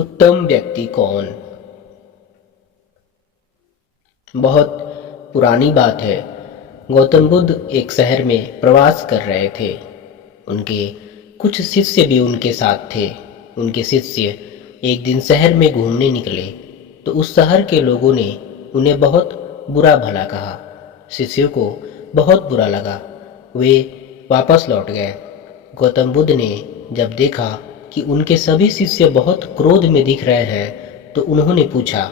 उत्तम व्यक्ति कौन? बहुत पुरानी बात है। गौतम बुद्ध एक शहर में प्रवास कर रहे थे। उनके कुछ शिष्य भी उनके साथ थे। उनके शिष्य एक दिन शहर में घूमने निकले तो उस शहर के लोगों ने उन्हें बहुत बुरा भला कहा। शिष्यों को बहुत बुरा लगा। वे वापस लौट गए। गौतम बुद्ध ने जब देखा कि उनके सभी शिष्य बहुत क्रोध में दिख रहे हैं तो उन्होंने पूछा,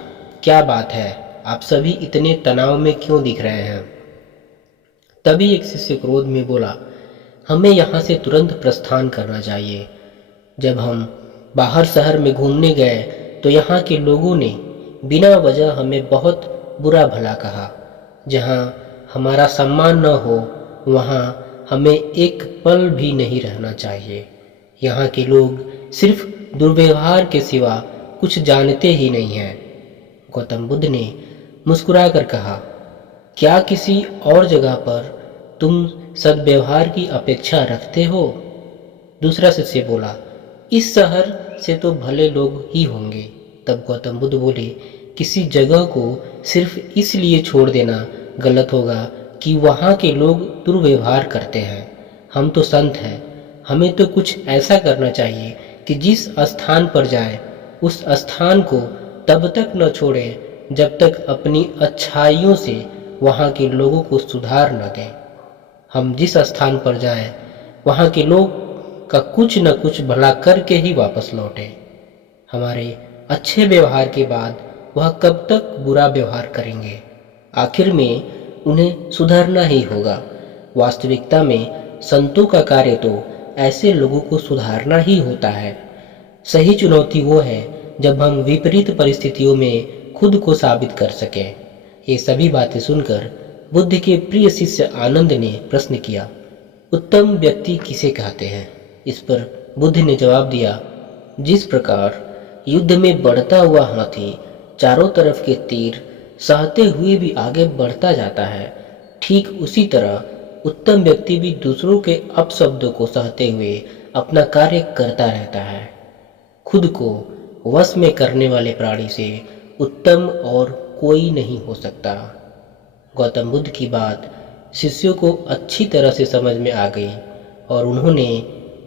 क्या बात है, आप सभी इतने तनाव में क्यों दिख रहे हैं? तभी एक शिष्य क्रोध में बोला, हमें यहाँ से तुरंत प्रस्थान करना चाहिए। जब हम बाहर शहर में घूमने गए तो यहाँ के लोगों ने बिना वजह हमें बहुत बुरा भला कहा। जहाँ हमारा सम्मान न हो वहाँ हमें एक पल भी नहीं रहना चाहिए। यहाँ के लोग सिर्फ दुर्व्यवहार के सिवा कुछ जानते ही नहीं हैं। गौतम बुद्ध ने मुस्कुराकर कहा, क्या किसी और जगह पर तुम सद्व्यवहार की अपेक्षा रखते हो? दूसरा शिष्य बोला, इस शहर से तो भले लोग ही होंगे। तब गौतम बुद्ध बोले, किसी जगह को सिर्फ इसलिए छोड़ देना गलत होगा कि वहाँ के लोग दुर्व्यवहार करते हैं। हम तो संत हैं, हमें तो कुछ ऐसा करना चाहिए कि जिस स्थान पर जाए उस स्थान को तब तक न छोड़ें जब तक अपनी अच्छाइयों से वहाँ के लोगों को सुधार न दें। हम जिस स्थान पर जाएं वहाँ के लोग का कुछ न कुछ भला करके ही वापस लौटें। हमारे अच्छे व्यवहार के बाद वह कब तक बुरा व्यवहार करेंगे? आखिर में उन्हें सुधरना ही होगा। वास्तविकता में संतों का कार्य तो ऐसे लोगों को सुधारना ही होता है। सही चुनौती वो है जब हम विपरीत परिस्थितियों में खुद को साबित कर सकें। ये सभी बातें सुनकर बुद्ध के प्रिय शिष्य आनंद ने प्रश्न किया, उत्तम व्यक्ति किसे कहते हैं? इस पर बुद्ध ने जवाब दिया, जिस प्रकार युद्ध में बढ़ता हुआ हाथी चारों तरफ के तीर सहते हुए भी आगे बढ़ता जाता है, ठीक उसी तरह उत्तम व्यक्ति भी दूसरों के अपशब्दों को सहते हुए अपना कार्य करता रहता है। खुद को वश में करने वाले प्राणी से उत्तम और कोई नहीं हो सकता। गौतम बुद्ध की बात शिष्यों को अच्छी तरह से समझ में आ गई और उन्होंने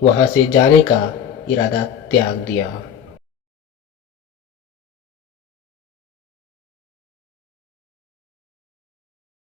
वहाँ से जाने का इरादा त्याग दिया।